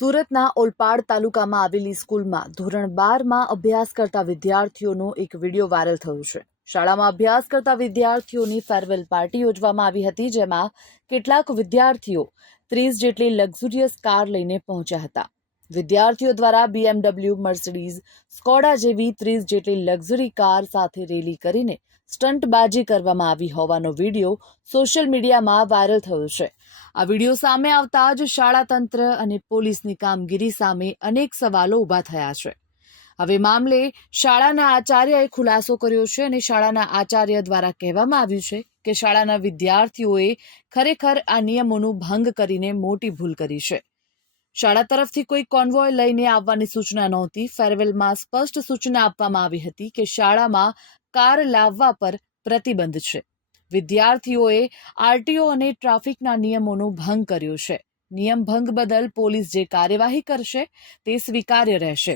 સુરતના ઓલપાડ તાલુકામાં આવેલી સ્કૂલમાં ધોરણ 12માં અભ્યાસ કરતા વિદ્યાર્થીઓનો એક વિડીયો વાયરલ થયો છે। શાળામાં અભ્યાસ કરતા વિદ્યાર્થીઓની ફેરવેલ પાર્ટી યોજવામાં આવી હતી, જેમાં કેટલાક વિદ્યાર્થીઓ 30 જેટલી લક્ઝુરિયસ કાર લઈને પહોંચ્યા હતા। વિદ્યાર્થીઓ દ્વારા BMW, મર્સિડીઝ, સ્કોડા જેવી 30 જેટલી લક્ઝરી કાર સાથે રેલી કરીને સ્ટંટબાજી કરવામાં આવી હોવાનો વિડીયો સોશિયલ મીડિયામાં વાયરલ થયો છે। આ વિડીયો સામે આવતા જ શાળા તંત્ર અને પોલીસની કામગીરી સામે અનેક સવાલો ઊભા થયા છે। હવે મામલે શાળાના આચાર્યએ ખુલાસો કર્યો છે અને શાળાના આચાર્ય દ્વારા કહેવામાં આવ્યું છે કે શાળાના વિદ્યાર્થીઓએ ખરેખર આ નિયમોનું ભંગ કરીને મોટી ભૂલ કરી છે। શાળા તરફથી કોઈ કોન્વોય લઈને આવવાની સૂચના નહોતી। ફેરવેલમાં સ્પષ્ટ સૂચના આપવામાં આવી હતી કે શાળામાં કાર લાવવા પર પ્રતિબંધ છે। વિદ્યાર્થીઓએ આરટીઓ અને ટ્રાફિકના નિયમોનો ભંગ કર્યો છે। નિયમ ભંગ બદલ પોલીસ જે કાર્યવાહી કરશે તે સ્વીકાર્ય રહેશે।